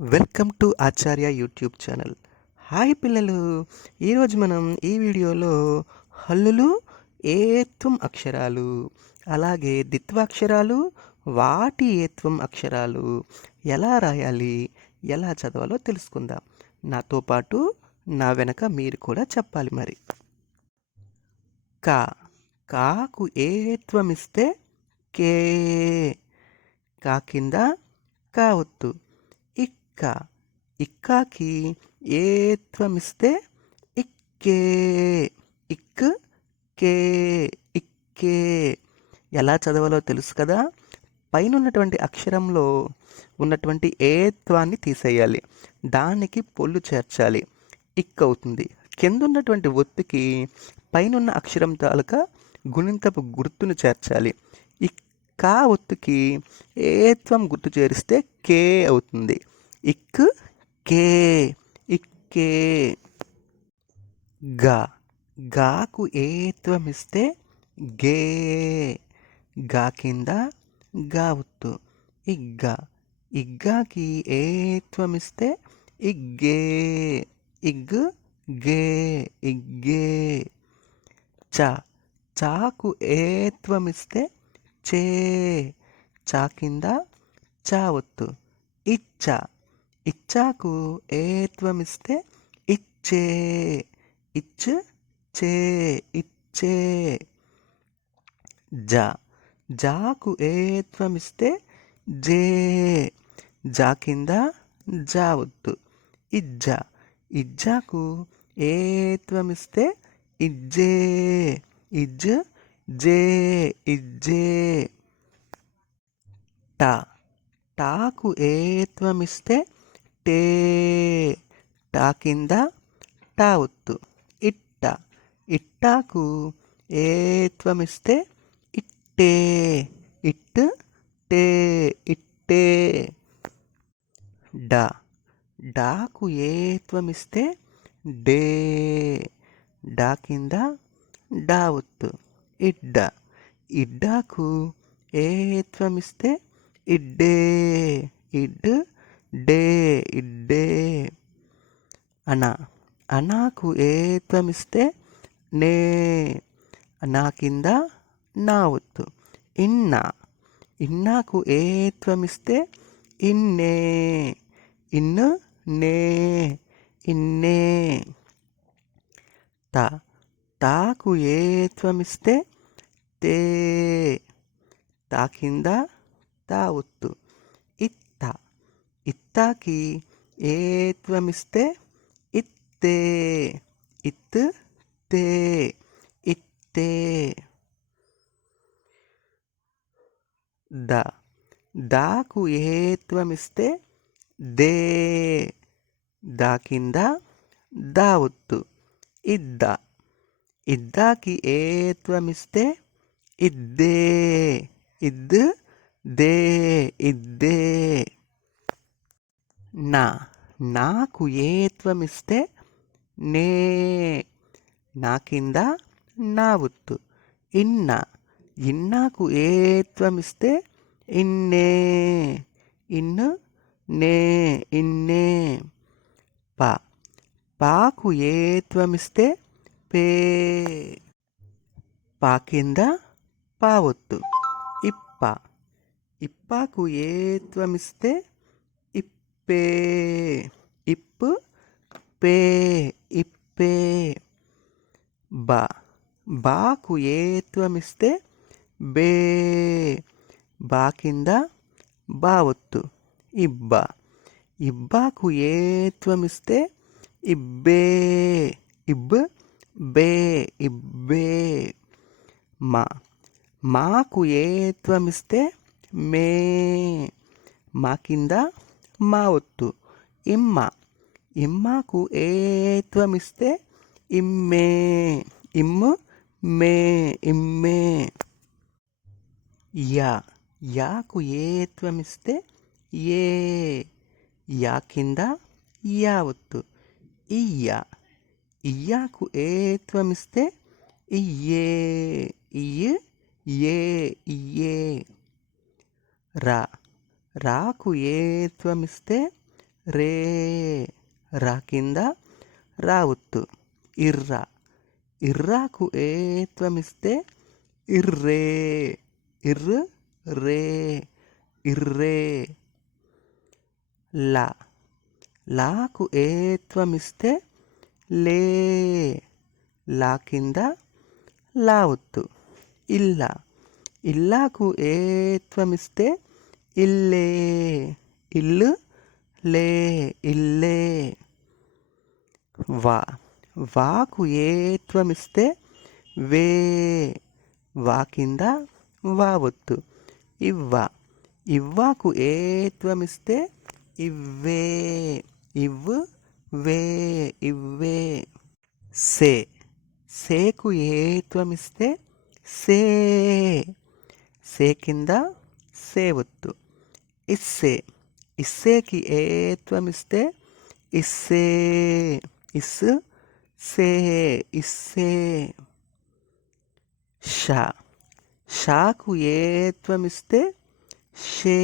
Welcome to Acharya YouTube channel. Hi పిల్లలు. ఈరోజు మనం ఈ వీడియోలో హల్లులు ఏత్వం అక్షరాలు అలాగే దిత్వాక్షరాలు వాటి ఏత్వం అక్షరాలు ఎలా రాయాలి ఎలా చదవాలో తెలుసుకుందాం. నాతో పాటు నా వెనక మీరు కూడా చెప్పాలి మరి. కా కాకు ఏత్వం ఇస్తే కే కా కింద కా ఇక్క. ఇక్కాకి ఏత్వమిస్తే ఇక్కే. ఇక్ కే ఇక్కే. ఎలా చదవాలో తెలుసు కదా? పైన ఉన్నటువంటి అక్షరంలో ఉన్నటువంటి ఏత్వాన్ని తీసేయాలి. దానికి పొల్లు చేర్చాలి. ఇక్ అవుతుంది. కింద ఉన్నటువంటి ఒత్తికి పైన ఉన్న అక్షరం తాలూకా గుణింతపు గుర్తును చేర్చాలి. ఇక్కా ఒత్తుకి ఏత్వం గుర్తు చేరిస్తే కే అవుతుంది. ఇక్ కే ఇక్కే. గా గాకు ఏత్వం ఇస్తే గే. గా కింద గా ఒత్తు ఇగ్గా ఇగ్గాకి ఏత్వం ఇస్తే ఇగ్గే. ఇగ్ గే ఇగ్గే. చ చాకు ఏత్వం ఇస్తే చే. చా కింద చా ఒత్తు ఇచ్చాకు ఏత్వమిస్తే ఇచ్చే ఇచ్చు చే ఇచ్చే. జా. జాకు ఏత్వమిస్తే జే. జా కింద జా వద్దు ఇజ్జ. ఇజ్జాకు ఏత్వమిస్తే ఇజ్జే. ఇజ్ జే ఇజ్జే. టా. టాకు ఏత్వమిస్తే ఇట్టే టా కింద టా ఒత్తు. ఇట్ట. ఇట్టాకు ఏత్వమిస్తే ఇట్టే. ఇట్ టే. ఇట్టే. డా. డాకు ఏత్వమిస్తే డే. డా కింద డా ఒత్తు. ఇడ్డ. ఇడ్డాకు ఏత్వమిస్తే ఇడ్డే. ఇడ్ డే ఇడ్డే అనా అనాకు ఏత్వమిస్తే నే. నా కింద నా ఒత్తు. ఇన్న ఇన్నాకు ఏత్వమిస్తే ఇన్నే. ఇన్ను నే ఇన్నే. తా తాకు ఏత్వమిస్తే తే. తా కింద తా ఒత్తు. ఇత్తాకి ఏత్వం ఇస్తే ఇత్తే ఇత్ తే ఇత్తే ద దాకు ఏత్వమిస్తే దే దా కింద దా ఒత్తు ఇద్ద ఇద్దాకి ఏత్వమిస్తే ఇద్దే ఇద్ దే ఇద్దే నా నాకు ఏత్వమిస్తే నే నా కింద నా ఒత్తు. ఇన్న ఇన్నాకు ఏత్వం ఇస్తే ఇన్నే ఇన్ను నే ఇన్నే. పా పాకు ఏత్వమిస్తే పే. పా కింద పా ఒత్తు. ఇప్ప ఇప్పాకు ఏత్వమిస్తే పే ఇప్పే ఇప్పు పే ఇప్పే. బా బాకు ఏత్వమిస్తే బే. బా కింద బా ఒత్తు ఇబ్బ. ఇబ్బాకు ఏత్వమిస్తే ఇబ్బే. ఇబ్ బే ఇబ్బే. మా మాకు ఏత్వమిస్తే మే. మా కింద మా ఒత్తు ఇమ్మ. ఇమ్మాకు ఏత్వమిస్తే ఇమ్మే. ఇమ్ము మే ఇమ్మే. యా. యాకు ఏత్వమిస్తే ఏ. యా కింద యా ఒత్తు. ఇయ్య. ఇయ్యాకు ఏత్వమిస్తే ఇయ్యే. ఇయ్య ఏ ఇయ్యే. రా. రాకు ఏ త్వమిస్తే రే రా కింద రావుత్తు ఇర్రా. ఇర్రాకు ఏత్వమిస్తే ఇర్రే. ఇర్ర రే. ఇర్రే. లా. లాకు ఏత్వమిస్తే లే. లా కింద లావుత్తు ఇల్లా. ఇల్లాకు ఏత్వమిస్తే ఇల్లే ఇల్లు లే ఇల్లే. వా వాకు ఏత్వమిస్తే వే. వా కింద వావొత్తు ఇవ్వ ఇవ్వాకు ఏత్వమిస్తే ఇవ్వే. ఇవ్వు వే ఇవ్వే. సే సేకు ఏత్వమిస్తే సే. సే కింద సేవొత్తు ఇస్సే ఇస్సేకి ఏత్వం ఇస్తే ఇస్సే ఇస్ సే ఇస్సే షా షాకు ఏత్వం ఇస్తే షే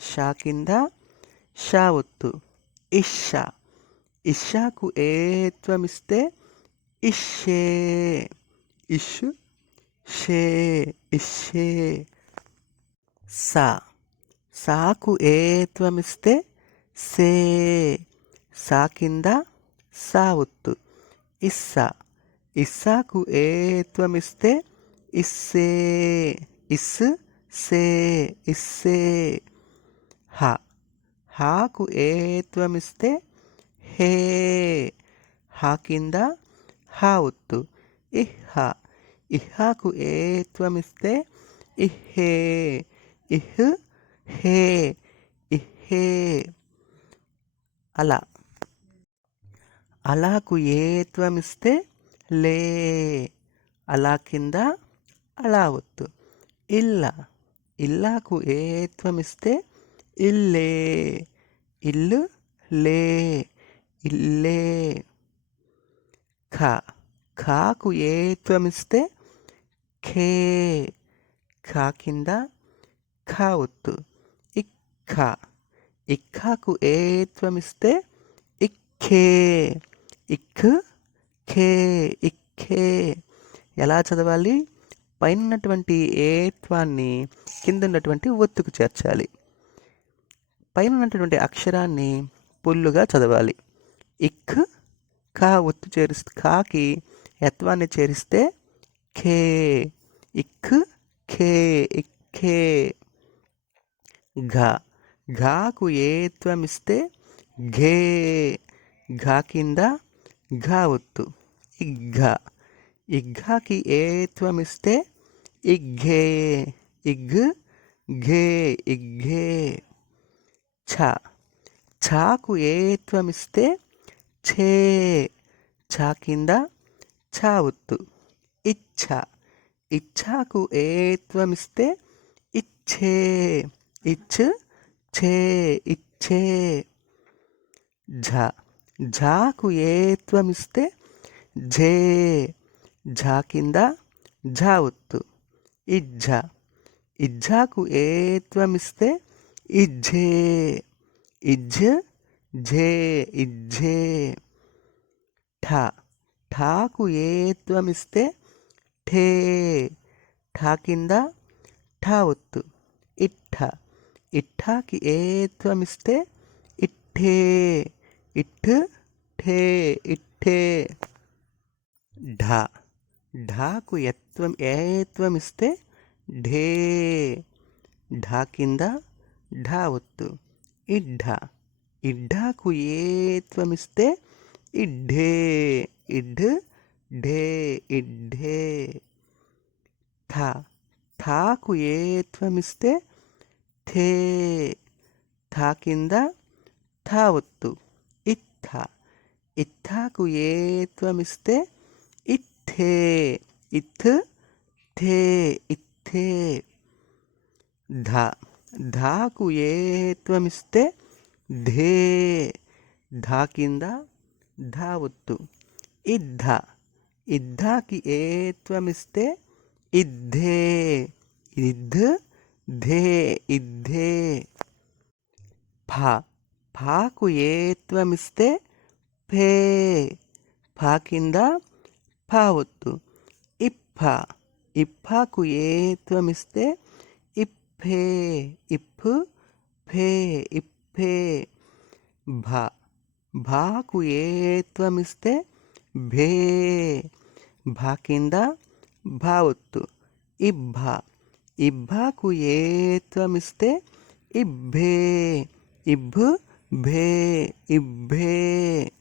షా కింద షా ఒత్తు ఇషా ఇషాకు ఏత్వం ఇస్తే ఇషే ఇషు షే ఇషే సా సాకు ఏత్వమిస్తే సే సా కింద సా ఒత్తు ఇస్సా ఇస్సాకు ఏత్వమిస్తే ఇస్సే ఇస్ సే ఇస్సే హ హాకు ఏత్వమిస్తే హే హా కింద హా ఒత్తు ఇహ ఇహాకు ఏత్వమిస్తే ఇహే ఇహ్ హే ఇహే. అలా. అలాకు ఏత్వమిస్తే లే. అలా కింద అలా వత్తు ఇల్ల. ఇల్లాకు ఏత్వమిస్తే ఇల్లే. ఇల్లు లే. ఇల్లే. ఖ. ఖాకు ఏత్వమిస్తే ఖే. ఖా కింద ఖా ఒత్తు. ఇక్క ఇక్కాకు ఏత్వమిస్తే ఇక్కే ఇక్ ఖే ఇక్కే ఎలా చదవాలి పైన ఉన్నటువంటి ఏత్వాన్ని కింద ఉన్నటువంటి ఒత్తుకు చేర్చాలి. పైన ఉన్నటువంటి అక్షరాన్ని పుల్లుగా చదవాలి. ఇక్ కా ఒత్తు చేరిస్తే కాకి యత్వాన్ని చేరిస్తే ఖే ఇక్ ఖే ఇక్కే ఘ ఘాకు ఏత్వమిస్తే ఘే. ఘా కింద ఘా ఒత్తు. ఇగ్గ ఇగ్ఘాకి ఏత్వమిస్తే ఇగ్ఘే ఇగ్ ఘే. ఇగ్ఘే ఛ. ఛాకు ఏత్వమిస్తే ఛే. ఛా కింద ఛా ఒత్తు. ఇచ్ఛ. ఇచ్ఛాకు ఏత్వమిస్తే ఇచ్ఛే. ఇచ్ ఇచ్చే ఇచ్చే. ఝ ఝాకు ఏత్వమిస్తే ఝే. ఝా కింద ఝా ఒత్తు. ఇజ్జ ఇజ్జాకు ఏత్వమిస్తే ఇజ్జే. ఇజ్జ ఝే ఇజ్జే. ఠ ఠాకు ఏత్వమిస్తే ఠే. ఠా కింద ఠా ఒత్తు. ఇట్ఠ ఇట్టాకి ఏత్వమిస్తే ఇట్టే ఇట్ ఠే ఇట్టే ఢా ఢాకు ఎత్వం ఏత్వమిస్తే ఢే ఢా కింద ఢా ఒత్తు ఇడ్ఢా ఇడ్ఢాకు ఏత్వమిస్తే ఇడ్ఢే ఇడ్ ఢే ఇడ్ఢే థ థాకు ఏత్వమిస్తే థే థా కింద థా ఒత్తు ఇత్థ ఇత్థాకు ఏత్వమిస్తే ఇత్థే ఇత్ థే ఇత్థే ధ ధాకు ఏత్వమిస్తే ధే ధా కింద ధా ఒత్తు ఇద్ధ ఇద్ధాకి ఏత్వమిస్తే ఇద్ధే ఇద్ ధే ఇద్దే ఫ ఫాకు ఏత్వమిస్తే ఫే ఫా కింద ఫా ఒత్తు ఇప్ప ఇప్పాకు ఏత్వమిస్తే ఇఫే ఇఫ్ ఫే ఇఫే భా భాకు ఏత్వమిస్తే భే భా కింద భా ఒత్తు ఇబ్బ ఇబ్బాకు ఏత్వమిస్తే ఇబ్బే ఇబ్బు భే ఇబ్బే.